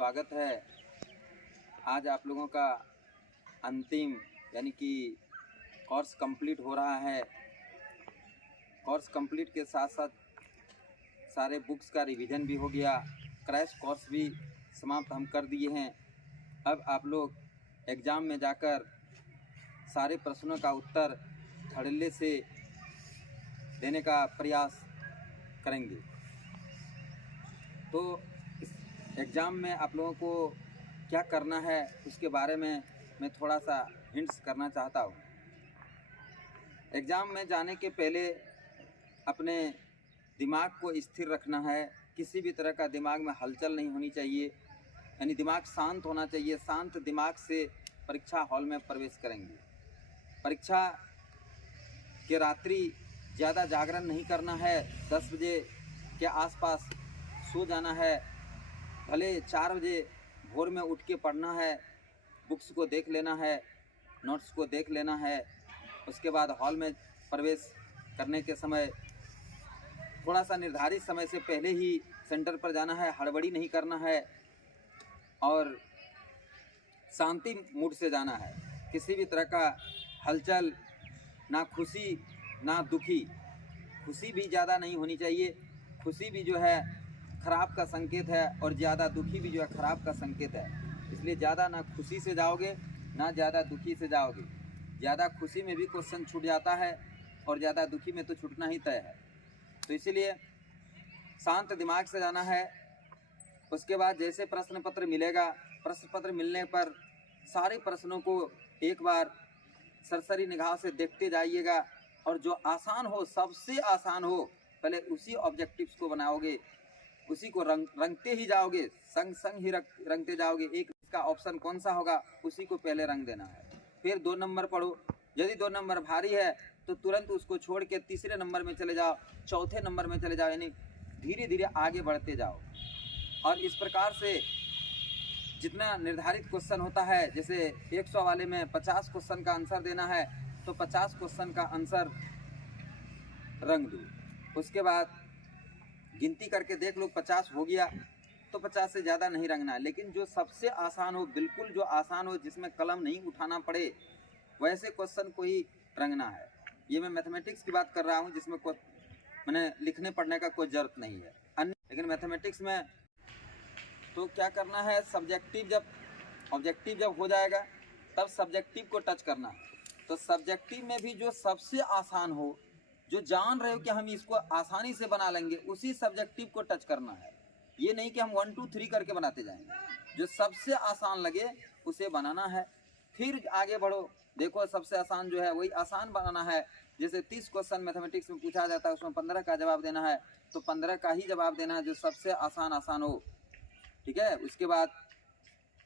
स्वागत है। आज आप लोगों का अंतिम यानी कि कोर्स कंप्लीट हो रहा है। कोर्स कंप्लीट के साथ साथ सारे बुक्स का रिवीजन भी हो गया, क्रैश कोर्स भी समाप्त हम कर दिए हैं। अब आप लोग एग्ज़ाम में जाकर सारे प्रश्नों का उत्तर धड़ल्ले से देने का प्रयास करेंगे। तो इस एग्ज़ाम में आप लोगों को क्या करना है उसके बारे में मैं थोड़ा सा हिंट्स करना चाहता हूँ। एग्ज़ाम में जाने के पहले अपने दिमाग को स्थिर रखना है। किसी भी तरह का दिमाग में हलचल नहीं होनी चाहिए, यानी दिमाग शांत होना चाहिए। शांत दिमाग से परीक्षा हॉल में प्रवेश करेंगे। परीक्षा के रात्रि ज़्यादा जागरण नहीं करना है। 10 बजे के आसपास सो जाना है। भले 4 बजे भोर में उठ के पढ़ना है, बुक्स को देख लेना है, नोट्स को देख लेना है। उसके बाद हॉल में प्रवेश करने के समय थोड़ा सा निर्धारित समय से पहले ही सेंटर पर जाना है। हड़बड़ी नहीं करना है और शांति मूड से जाना है। किसी भी तरह का हलचल, ना खुशी ना दुखी। खुशी भी ज़्यादा नहीं होनी चाहिए। खुशी भी जो है खराब का संकेत है और ज़्यादा दुखी भी जो है खराब का संकेत है। इसलिए ज़्यादा ना खुशी से जाओगे ना ज़्यादा दुखी से जाओगे। ज़्यादा खुशी में भी क्वेश्चन छूट जाता है और ज़्यादा दुखी में तो छूटना ही तय है। तो इसीलिए शांत दिमाग से जाना है। उसके बाद जैसे प्रश्न पत्र मिलेगा, प्रश्न पत्र मिलने पर सारे प्रश्नों को एक बार सरसरी निगाह से देखते जाइएगा और जो आसान हो, सबसे आसान हो, पहले उसी ऑब्जेक्टिव्स को बनाओगे, उसी को रंगते ही जाओगे, संग संग ही रंगते जाओगे। एक इसका ऑप्शन कौन सा होगा उसी को पहले रंग देना है। फिर 2 नंबर पढ़ो। यदि 2 नंबर भारी है तो तुरंत उसको छोड़ के तीसरे नंबर में चले जाओ, चौथे नंबर में चले जाओ, यानी धीरे धीरे आगे बढ़ते जाओ। और इस प्रकार से जितना निर्धारित क्वेश्चन होता है, जैसे 100 वाले में 50 क्वेश्चन का आंसर देना है तो 50 क्वेश्चन का आंसर रंग दो। उसके बाद गिनती करके देख लो 50 हो गया तो 50 से ज़्यादा नहीं रंगना है। लेकिन जो सबसे आसान हो, बिल्कुल जो आसान हो, जिसमें कलम नहीं उठाना पड़े, वैसे क्वेश्चन को ही रंगना है। ये मैं मैथमेटिक्स की बात कर रहा हूँ जिसमें मैंने लिखने पढ़ने का कोई ज़रूरत नहीं है। लेकिन मैथमेटिक्स में तो क्या करना है, ऑब्जेक्टिव जब हो जाएगा तब सब्जेक्टिव को टच करना है। तो सब्जेक्टिव में भी जो सबसे आसान हो, जो जान रहे हो कि हम इसको आसानी से बना लेंगे, उसी सब्जेक्टिव को टच करना है। ये नहीं कि हम 1 2 3 करके बनाते जाएंगे। जो सबसे आसान लगे उसे बनाना है। फिर आगे बढ़ो, देखो सबसे आसान जो है वही आसान बनाना है। जैसे 30 क्वेश्चन मैथमेटिक्स में पूछा जाता है, उसमें 15 का जवाब देना है तो 15 का ही जवाब देना है जो सबसे आसान हो। ठीक है। उसके बाद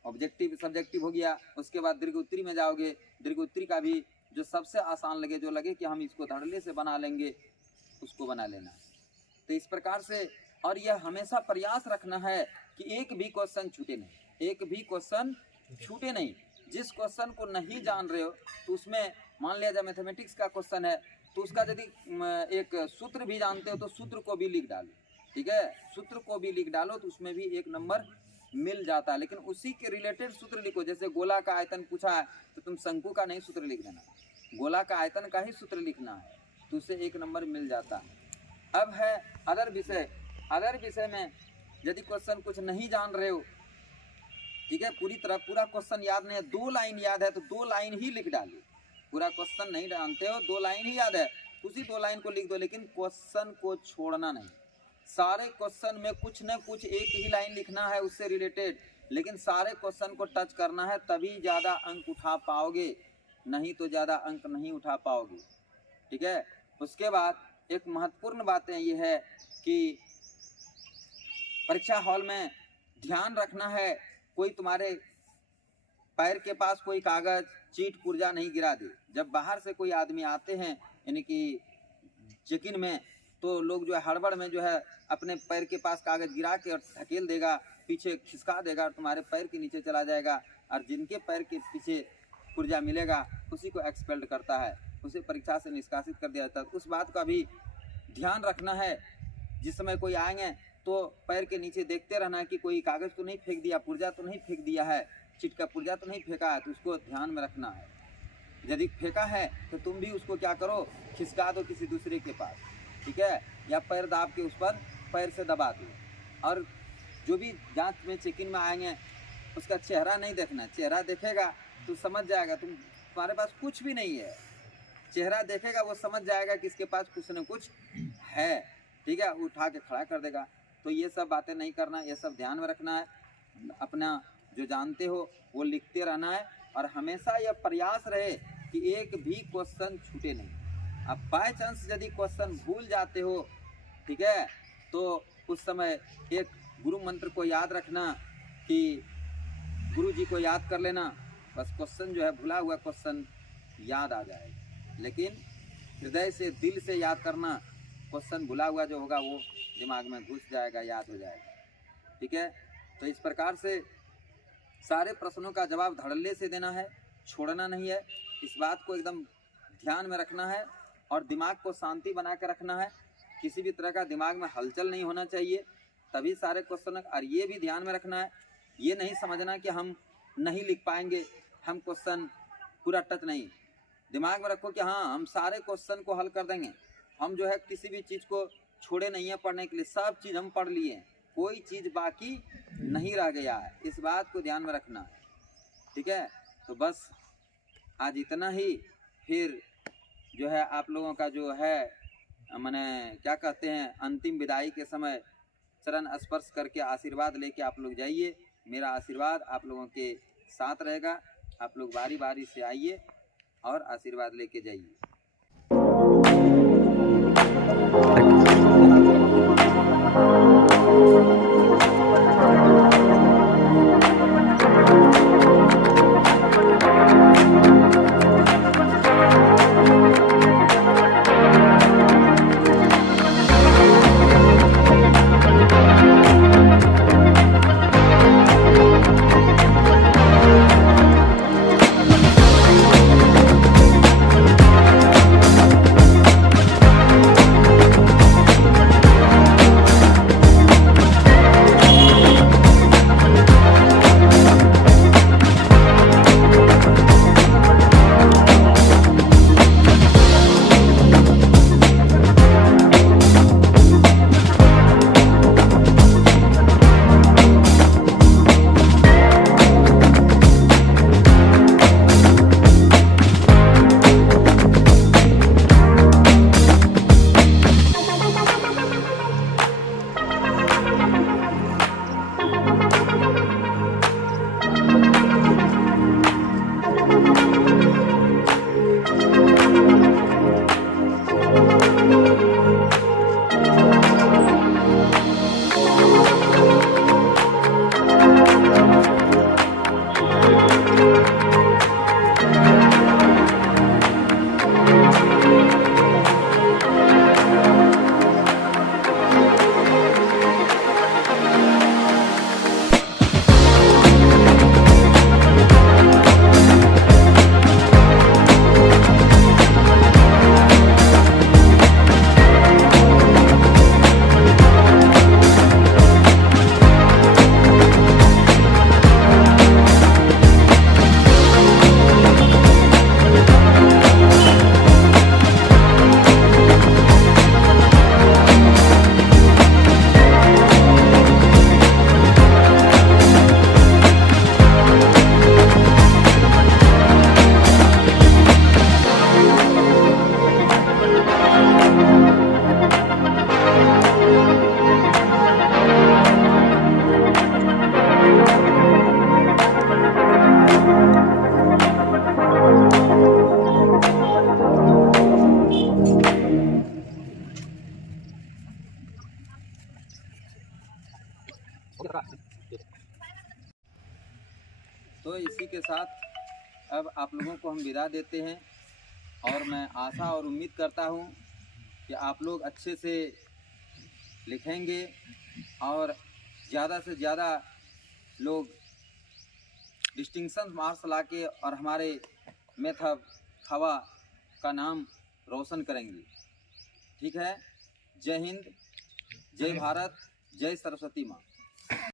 ऑब्जेक्टिव सब्जेक्टिव हो गया। उसके बाद दीर्घ उत्तरी में जाओगे। दीर्घ उत्तरी का भी जो सबसे आसान लगे, जो लगे कि हम इसको धड़ल्ले से बना लेंगे, उसको बना लेना है। तो इस प्रकार से, और यह हमेशा प्रयास रखना है कि एक भी क्वेश्चन छूटे नहीं, एक भी क्वेश्चन छूटे नहीं। जिस क्वेश्चन को नहीं जान रहे हो तो उसमें मान लिया जाए मैथमेटिक्स का क्वेश्चन है तो उसका यदि एक सूत्र भी जानते हो तो सूत्र को भी लिख डालो। ठीक है, सूत्र को भी लिख डालो तो उसमें भी 1 नंबर मिल जाता है। लेकिन उसी के रिलेटेड सूत्र लिखो। जैसे गोला का आयतन पूछा है तो तुम शंकु का नहीं सूत्र लिख देना, गोला का आयतन का ही सूत्र लिखना है तो उससे 1 नंबर मिल जाता है। अब है अदर विषय। अदर विषय में यदि क्वेश्चन कुछ नहीं जान रहे हो, ठीक है, पूरा क्वेश्चन याद नहीं है, 2 लाइन याद है तो 2 लाइन ही लिख डालो। पूरा क्वेश्चन नहीं जानते हो, 2 लाइन ही याद है, उसी 2 लाइन को लिख दो। लेकिन क्वेश्चन को छोड़ना नहीं। सारे क्वेश्चन में कुछ न कुछ एक ही लाइन लिखना है उससे रिलेटेड, लेकिन सारे क्वेश्चन को टच करना है, तभी ज़्यादा अंक उठा पाओगे, नहीं तो ज़्यादा अंक नहीं उठा पाओगे। ठीक है। उसके बाद एक महत्वपूर्ण बातें ये है कि परीक्षा हॉल में ध्यान रखना है कोई तुम्हारे पैर के पास कोई कागज, चीट, पुर्जा नहीं गिरा दे। जब बाहर से कोई आदमी आते हैं यानी कि चेक इन में, तो लोग जो है हड़बड़ में जो है अपने पैर के पास कागज गिरा के और धकेल देगा, पीछे खिसका देगा और तुम्हारे पैर के नीचे चला जाएगा। और जिनके पैर के पीछे पुर्जा मिलेगा उसी को एक्सपेल्ड करता है, उसे परीक्षा से निष्कासित कर दिया जाता है। उस बात का भी ध्यान रखना है। जिस समय कोई आएंगे तो पैर के नीचे देखते रहना है कि कोई कागज़ तो नहीं फेंक दिया, पुर्जा तो नहीं फेंक दिया है, चिटका पुर्जा तो नहीं फेंका है, तो उसको ध्यान में रखना है। यदि फेंका है तो तुम भी उसको क्या करो, खिसका दो किसी दूसरे के पास, ठीक है, या पैर दाब के उस पर पैर से दबा दो। और जो भी जांच में चेकिंग में आएंगे उसका चेहरा नहीं देखना, चेहरा देखेगा तो समझ जाएगा तुम्हारे पास कुछ भी नहीं है, चेहरा देखेगा वो समझ जाएगा कि इसके पास कुछ न कुछ है, ठीक है, उठा के खड़ा कर देगा। तो ये सब बातें नहीं करना, ये सब ध्यान में रखना है। अपना जो जानते हो वो लिखते रहना है और हमेशा यह प्रयास रहे कि एक भी क्वेश्चन छूटे नहीं। अब बाय चांस यदि क्वेश्चन भूल जाते हो, ठीक है, तो उस समय एक गुरु मंत्र को याद रखना कि गुरु जी को याद कर लेना, बस क्वेश्चन जो है भुला हुआ क्वेश्चन याद आ जाएगा। लेकिन हृदय से दिल से याद करना, क्वेश्चन भुला हुआ जो होगा वो दिमाग में घुस जाएगा, याद हो जाएगा, ठीक है। तो इस प्रकार से सारे प्रश्नों का जवाब धड़ल्ले से देना है, छोड़ना नहीं है। इस बात को एकदम ध्यान में रखना है और दिमाग को शांति बना कर रखना है। किसी भी तरह का दिमाग में हलचल नहीं होना चाहिए, तभी सारे क्वेश्चन। और ये भी ध्यान में रखना है, ये नहीं समझना कि हम नहीं लिख पाएंगे, हम क्वेश्चन पूरा टच नहीं। दिमाग में रखो कि हाँ, हम सारे क्वेश्चन को हल कर देंगे। हम जो है किसी भी चीज़ को छोड़े नहीं है पढ़ने के लिए, सब चीज़ हम पढ़ लिए हैं, कोई चीज़ बाकी नहीं रह गया है। इस बात को ध्यान में रखना है, ठीक है। तो बस आज इतना ही। फिर जो है आप लोगों का जो है मैंने क्या कहते हैं, अंतिम विदाई के समय चरण स्पर्श करके आशीर्वाद लेके आप लोग जाइए। मेरा आशीर्वाद आप लोगों के साथ रहेगा। आप लोग बारी बारी से आइए और आशीर्वाद लेके जाइए। तो इसी के साथ अब आप लोगों को हम विदा देते हैं और मैं आशा और उम्मीद करता हूँ कि आप लोग अच्छे से लिखेंगे और ज़्यादा से ज़्यादा लोग डिस्टिंक्शन मार्क्स लाके और हमारे मेथब खवा का नाम रोशन करेंगे। ठीक है, जय हिंद, जय भारत, जय सरस्वती माँ।